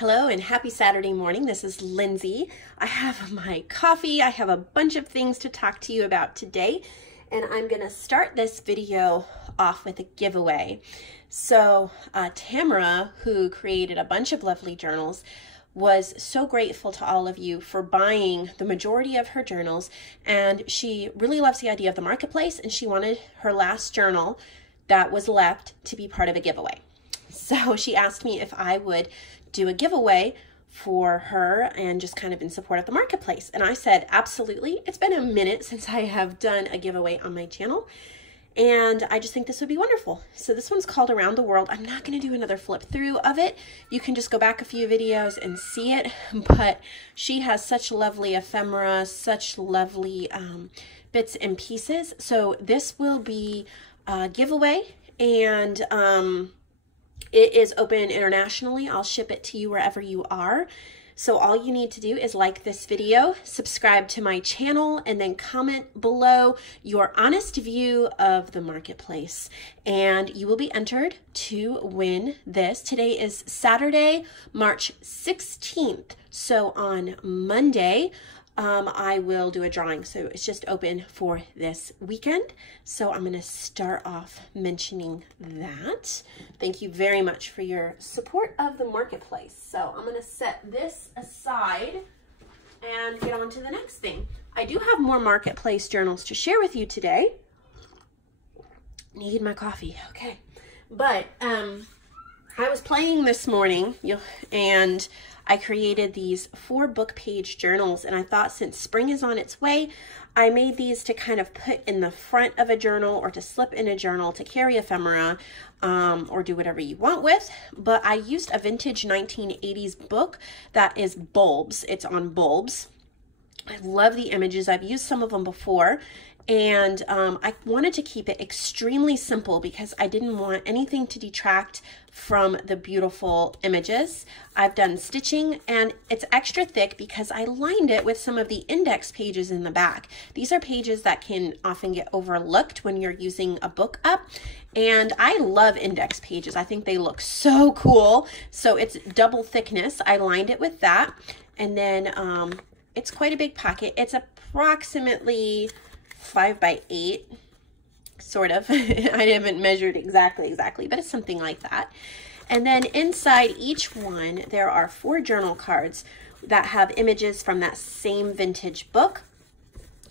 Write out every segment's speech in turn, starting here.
Hello and happy Saturday morning. This is Lindsay. I have my coffee. I have a bunch of things to talk to you about today, and I'm going to start this video off with a giveaway. So Tamara, who created a bunch of lovely journals, was so grateful to all of you for buying the majority of her journals, and she really loves the idea of the marketplace, and she wanted her last journal that was left to be part of a giveaway. So she asked me if I would do a giveaway for her and just kind of in support of the marketplace. And I said, absolutely. It's been a minute since I have done a giveaway on my channel, and I just think this would be wonderful. So this one's called Around the World. I'm not going to do another flip through of it. You can just go back a few videos and see it, but she has such lovely ephemera, such lovely bits and pieces. So this will be a giveaway, and it is open internationally. I'll ship it to you wherever you are. So all you need to do is like this video, subscribe to my channel, and then comment below your honest view of the marketplace. And you will be entered to win this. Today is Saturday, March 16th. So on Monday, I will do a drawing. So it's just open for this weekend. So I'm going to start off mentioning that. Thank you very much for your support of the marketplace. So I'm going to set this aside and get on to the next thing. I do have more marketplace journals to share with you today. Need my coffee. Okay. But I was playing this morning and I created these 4 book page journals, and I thought since spring is on its way, I made these to kind of put in the front of a journal or to slip in a journal to carry ephemera or do whatever you want with. But I used a vintage 1980s book that is bulbs. It's on bulbs. I love the images. I've used some of them before. And I wanted to keep it extremely simple because I didn't want anything to detract from the beautiful images. I've done stitching, and it's extra thick because I lined it with some of the index pages in the back. These are pages that can often get overlooked when you're using a book up, and I love index pages. I think they look so cool. So it's double thickness. I lined it with that, and then it's quite a big pocket. It's approximately 5 by 8, sort of. I haven't measured exactly, but it's something like that. And then inside each one, there are 4 journal cards that have images from that same vintage book,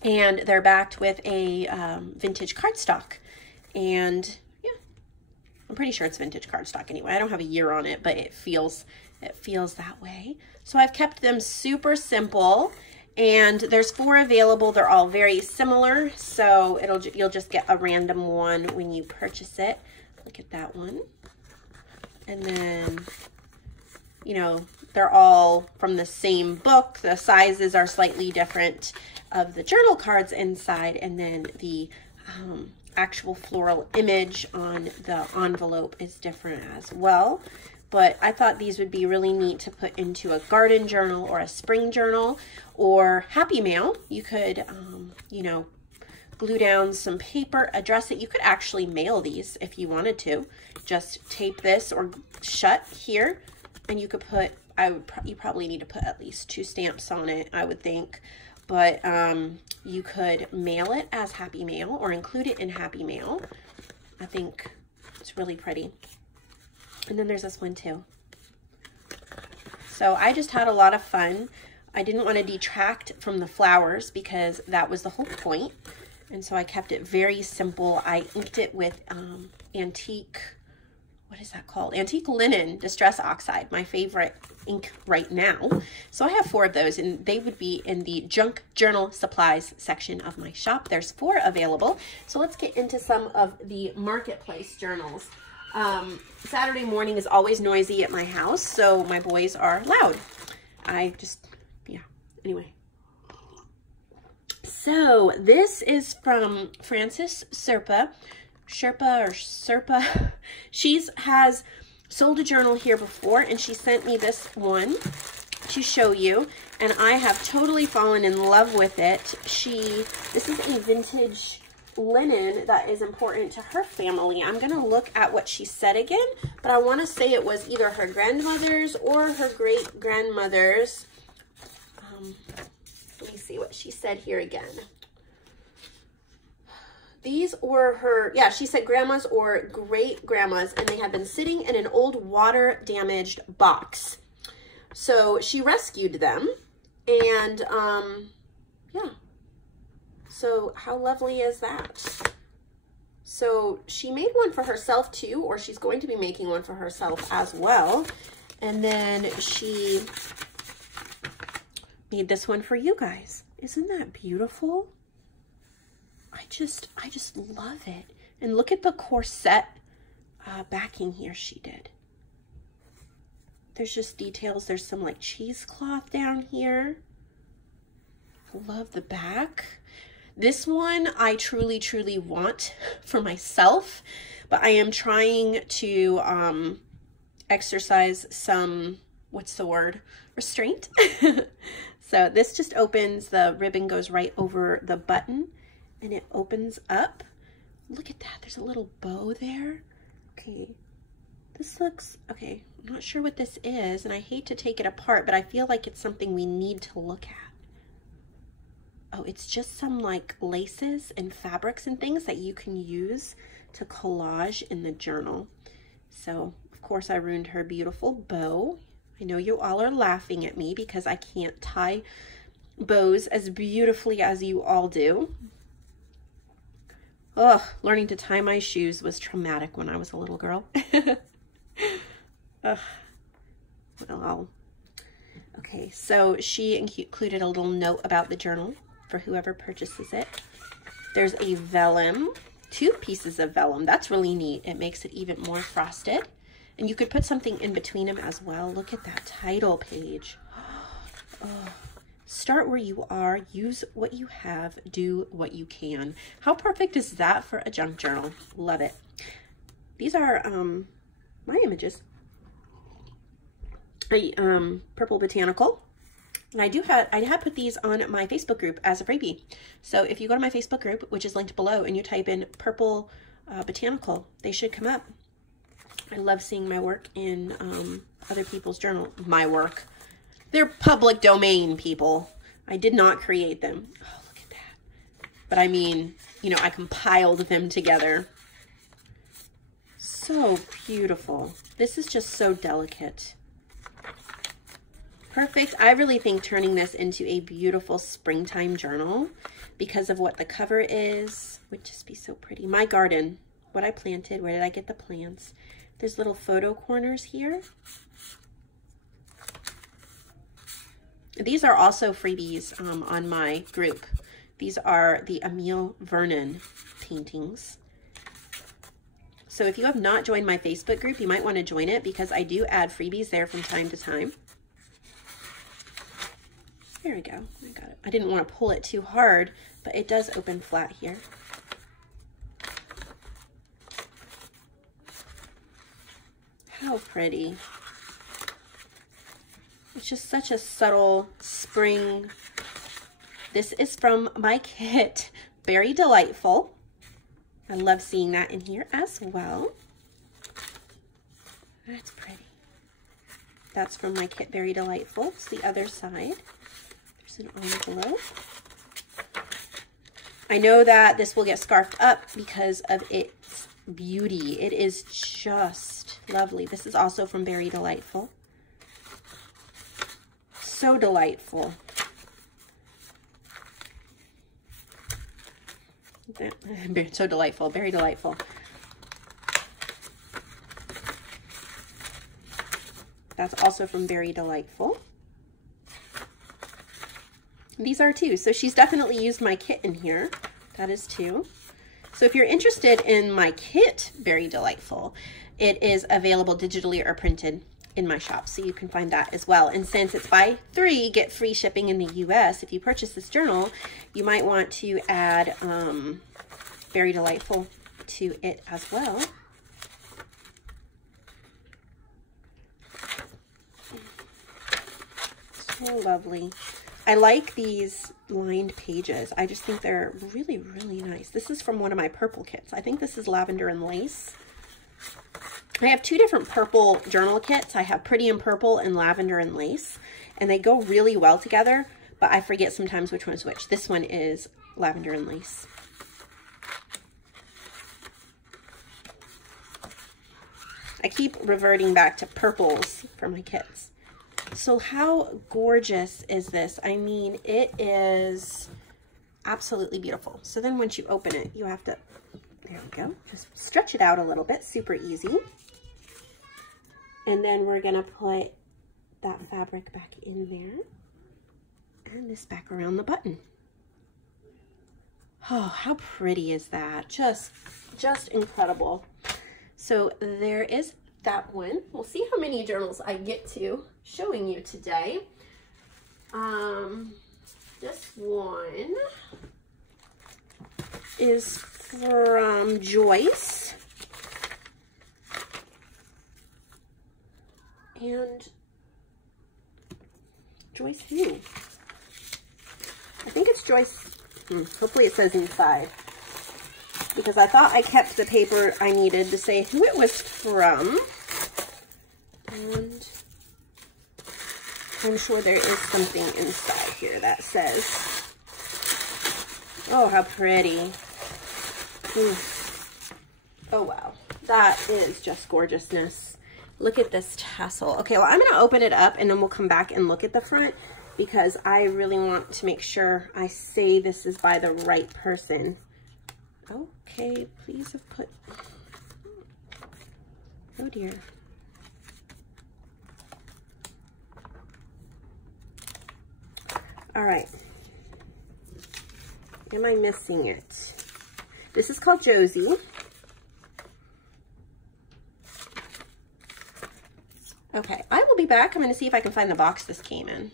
and they're backed with a vintage cardstock. And yeah, I'm pretty sure it's vintage cardstock anyway. I don't have a year on it, but it feels that way. So I've kept them super simple. And there's 4 available. They're all very similar, so you'll just get a random one when you purchase it. Look at that one. And then, you know, they're all from the same book. The sizes are slightly different of the journal cards inside, and then the actual floral image on the envelope is different as well. But I thought these would be really neat to put into a garden journal or a spring journal or happy mail. You could, you know, glue down some paper, address it. You could actually mail these if you wanted to. Just tape this or shut here, and you could put, you probably need to put at least 2 stamps on it, I would think. But you could mail it as happy mail or include it in happy mail. I think it's really pretty. And then there's this one too. So I just had a lot of fun. I didn't want to detract from the flowers because that was the whole point. And so I kept it very simple. I inked it with antique, what is that called? Antique linen distress oxide, my favorite ink right now. So I have 4 of those, and they would be in the junk journal supplies section of my shop. There's 4 available. So let's get into some of the marketplace journals. Saturday morning is always noisy at my house, so my boys are loud. Yeah, anyway. So this is from Frances Serpa. Serpa. She has sold a journal here before, and she sent me this one to show you, and I have totally fallen in love with it. This is a vintage linen that is important to her family. I'm going to look at what she said again, but I want to say it was either her grandmother's or her great-grandmother's. Let me see what she said here again. These were her, yeah, she said grandma's or great-grandma's, and they had been sitting in an old water-damaged box. So she rescued them, and yeah. So how lovely is that? So she made one for herself too, or she's going to be making one for herself as well. And then she made this one for you guys. Isn't that beautiful? I just love it. And look at the corset backing here she did. There's just details. There's some like cheesecloth down here. I love the back. This one I truly, truly want for myself, but I am trying to exercise some, what's the word? Restraint. So this just opens, the ribbon goes right over the button and it opens up. Look at that, there's a little bow there. Okay, this looks, okay, I'm not sure what this is and I hate to take it apart, but I feel like it's something we need to look at. Oh, it's just some like laces and fabrics and things that you can use to collage in the journal. So, of course, I ruined her beautiful bow. I know you all are laughing at me because I can't tie bows as beautifully as you all do. Ugh, learning to tie my shoes was traumatic when I was a little girl. Ugh. Well, okay, so she included a little note about the journal for whoever purchases it. There's a vellum, 2 pieces of vellum. That's really neat. It makes it even more frosted. And you could put something in between them as well. Look at that title page. Oh, start where you are, use what you have, do what you can. How perfect is that for a junk journal? Love it. These are my images. A purple botanical. And I have put these on my Facebook group as a freebie. So if you go to my Facebook group, which is linked below, and you type in purple botanical, they should come up. I love seeing my work in other people's journal. My work. They're public domain, people. I did not create them. Oh, look at that. But I mean, you know, I compiled them together. So beautiful. This is just so delicate. Perfect. I really think turning this into a beautiful springtime journal because of what the cover is would just be so pretty. My garden, what I planted, where did I get the plants? There's little photo corners here. These are also freebies on my group. These are the Emile Vernon paintings. So if you have not joined my Facebook group, you might want to join it because I do add freebies there from time to time. There we go. I got it. I didn't want to pull it too hard, but it does open flat here. How pretty. It's just such a subtle spring. This is from my kit, Very Delightful. I love seeing that in here as well. That's pretty. That's from my kit, Very Delightful. It's the other side. There's an envelope. I know that this will get scarfed up because of its beauty. It is just lovely. This is also from Very Delightful. So delightful. So delightful, very delightful. That's also from Very Delightful. These are too. So she's definitely used my kit in here. That is too. So if you're interested in my kit, Very Delightful, it is available digitally or printed in my shop, so you can find that as well. And since it's buy 3, get free shipping in the US, if you purchase this journal, you might want to add Very Delightful to it as well. So lovely. I like these lined pages. I just think they're really, really nice. This is from one of my purple kits. I think this is lavender and lace. I have two different purple journal kits. I have pretty and purple and lavender and lace, and they go really well together, but I forget sometimes which one's which. This one is lavender and lace. I keep reverting back to purples for my kits. So how gorgeous is this? I mean, it is absolutely beautiful. So then once you open it, you have to, there we go, just stretch it out a little bit, super easy. And then we're gonna put that fabric back in there and this back around the button. Oh, how pretty is that? Just incredible. So there is that one. We'll see how many journals I get to showing you today. This one is from Joyce. And Joyce who? I think it's Joyce. Hopefully it says inside, because I thought I kept the paper I needed to say who it was from. And I'm sure there is something inside here that says, oh, how pretty. Oh, wow. That is just gorgeousness. Look at this tassel. Okay, well, I'm going to open it up and then we'll come back and look at the front, because I really want to make sure I say this is by the right person. Okay, please have put, oh dear. All right, am I missing it? This is called Josie. Okay, I will be back. I'm going to see if I can find the box this came in.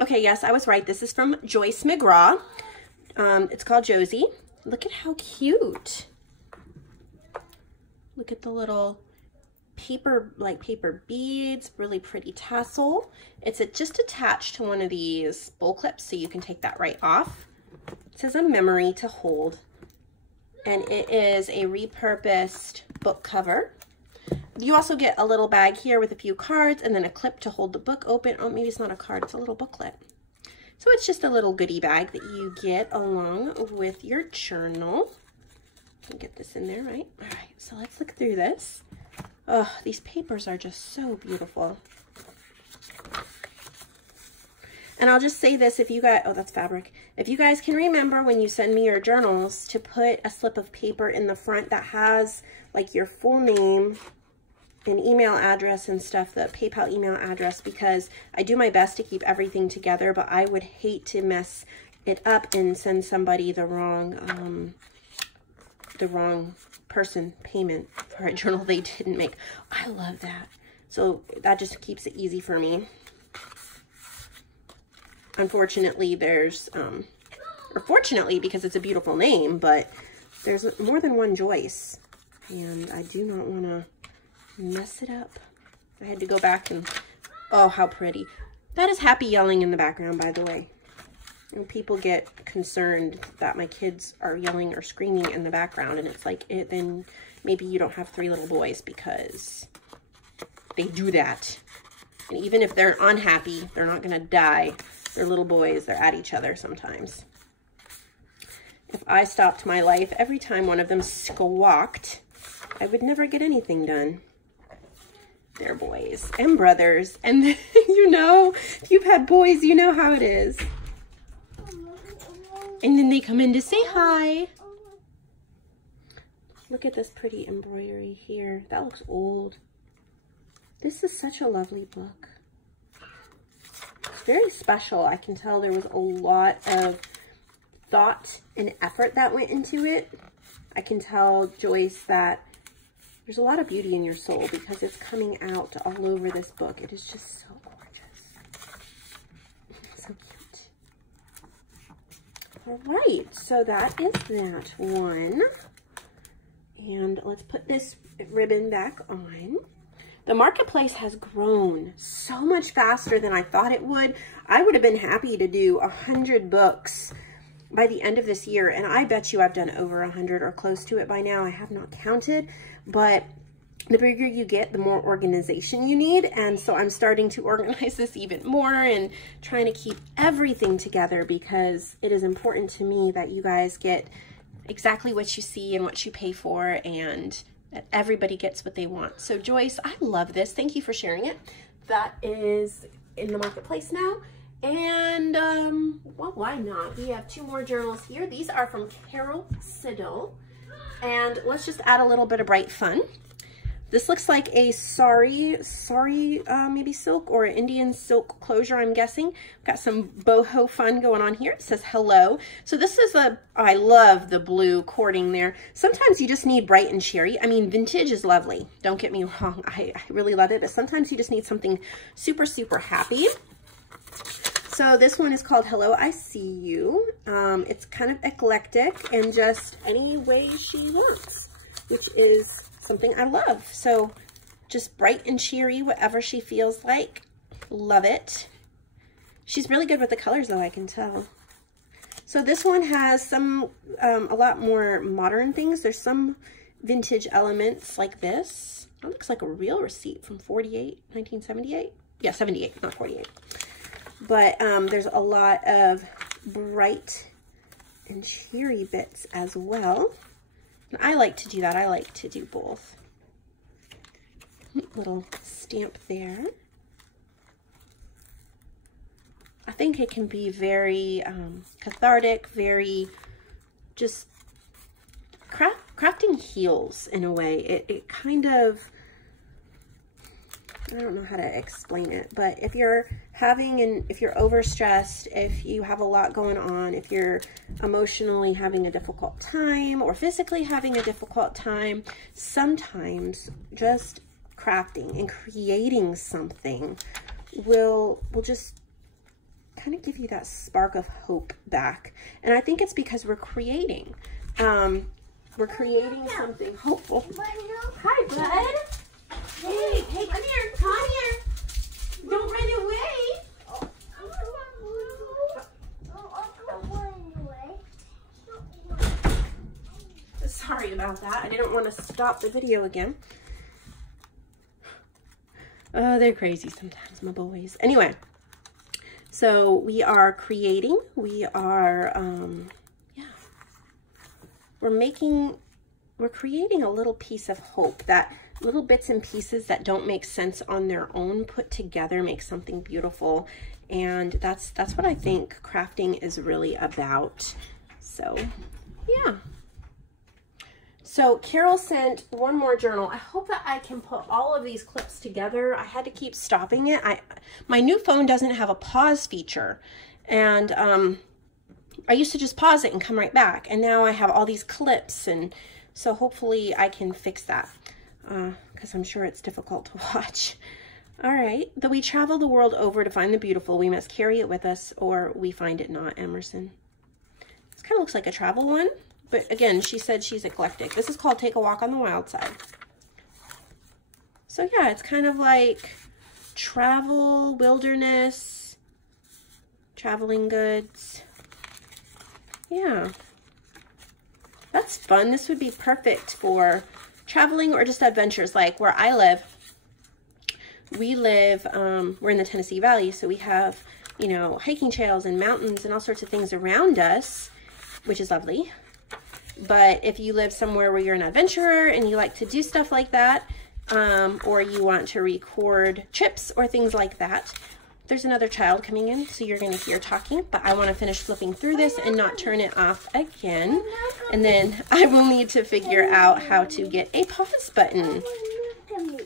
Okay, yes, I was right. This is from Joyce McGraw. It's called Josie. Look at how cute. Look at the little paper, like paper beads, really pretty tassel. It's just attached to one of these bowl clips, so you can take that right off. It says a memory to hold. And it is a repurposed book cover. You also get a little bag here with a few cards and then a clip to hold the book open. Oh, maybe it's not a card, it's a little booklet. So it's just a little goodie bag that you get along with your journal. Get this in there, right? All right, so let's look through this. Oh, these papers are just so beautiful. And I'll just say this, if you guys, oh, that's fabric. If you guys can remember when you send me your journals to put a slip of paper in the front that has like your full name and email address and stuff, the PayPal email address, because I do my best to keep everything together, but I would hate to mess it up and send somebody the wrong person payment for a journal they didn't make. I love that. So that just keeps it easy for me. Unfortunately, there's, or fortunately, because it's a beautiful name, but there's more than one Joyce, and I do not want to mess it up. I had to go back and, oh, how pretty. That is Happy yelling in the background, by the way. And people get concerned that my kids are yelling or screaming in the background, and it's like, then maybe you don't have 3 little boys, because they do that. And even if they're unhappy, they're not going to die. They're little boys. They're at each other sometimes. If I stopped my life every time one of them squawked, I would never get anything done. They're boys and brothers. And you know, if you've had boys, you know how it is. And then they come in to say hi. Look at this pretty embroidery here. That looks old. This is such a lovely book. It's very special. I can tell there was a lot of thought and effort that went into it. I can tell, Joyce, that there's a lot of beauty in your soul, because it's coming out all over this book. It is just so gorgeous. So cute. All right, so that is that one. And let's put this ribbon back on. The marketplace has grown so much faster than I thought it would. I would have been happy to do 100 books by the end of this year, and I bet you I've done over 100 or close to it by now. I have not counted, but the bigger you get, the more organization you need, and so I'm starting to organize this even more and trying to keep everything together, because it is important to me that you guys get exactly what you see and what you pay for, and that everybody gets what they want. So Joyce, I love this. Thank you for sharing it. That is in the marketplace now. And, well, why not? We have 2 more journals here. These are from Carol Siddle. And let's just add a little bit of bright fun. This looks like a sari, maybe silk or an Indian silk closure, I'm guessing. Got some boho fun going on here. It says hello. So this is I love the blue cording there. Sometimes you just need bright and cheery. I mean, vintage is lovely. Don't get me wrong. I really love it. But sometimes you just need something super, super happy. So this one is called Hello, I See You. It's kind of eclectic and just any way she wants, which is something I love. So just bright and cheery, whatever she feels like. Love it. She's really good with the colors though, I can tell. So this one has some, a lot more modern things. There's some vintage elements like this. That looks like a real receipt from 1978. Yeah, 78, not 48. But there's a lot of bright and cheery bits as well. And I like to do that. I like to do both. Little stamp there. I think it can be very cathartic, very just crafting heals in a way. It kind of, I don't know how to explain it, but if you're if you're overstressed, if you have a lot going on, if you're emotionally having a difficult time or physically having a difficult time, sometimes just crafting and creating something will just kind of give you that spark of hope back. And I think it's because we're creating. We're creating something hopeful. Hi, bud. Hey, come here, come here. Don't run away. Sorry about that. I didn't want to stop the video again. Oh, they're crazy sometimes, my boys. Anyway, so we are creating. We are, yeah. We're creating a little piece of hope, that little bits and pieces that don't make sense on their own put together make something beautiful. And that's what I think crafting is really about. So yeah. So Carol sent one more journal. I hope that I can put all of these clips together. I had to keep stopping it. My new phone doesn't have a pause feature, and I used to just pause it and come right back, and now I have all these clips, and so hopefully I can fix that, because I'm sure it's difficult to watch. All right. Though we travel the world over to find the beautiful, we must carry it with us, or we find it not. Emerson. This kind of looks like a travel one, but again, she said she's eclectic. This is called Take a Walk on the Wild Side. So yeah, it's kind of like travel, wilderness, traveling goods. Yeah. That's fun. This would be perfect for traveling or just adventures, like where I live. We live, we're in the Tennessee Valley, so we have, you know, hiking trails and mountains and all sorts of things around us, which is lovely. But if you live somewhere where you're an adventurer and you like to do stuff like that, or you want to record trips or things like that, there's another child coming in, so you're going to hear talking, but I want to finish flipping through this and not turn it off again. And then I will need to figure out how to get a pause button.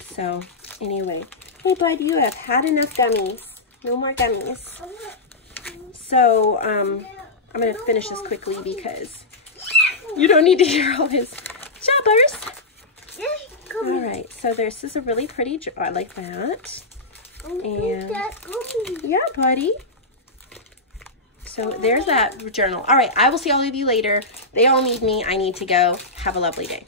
So anyway, hey bud, you have had enough gummies. No more gummies. So I'm going to finish this quickly because you don't need to hear all his jabbers. All right, so this is a really pretty, I like that. And yeah, buddy. So there's that journal. All right, I will see all of you later. They all need me. I need to go. Have a lovely day.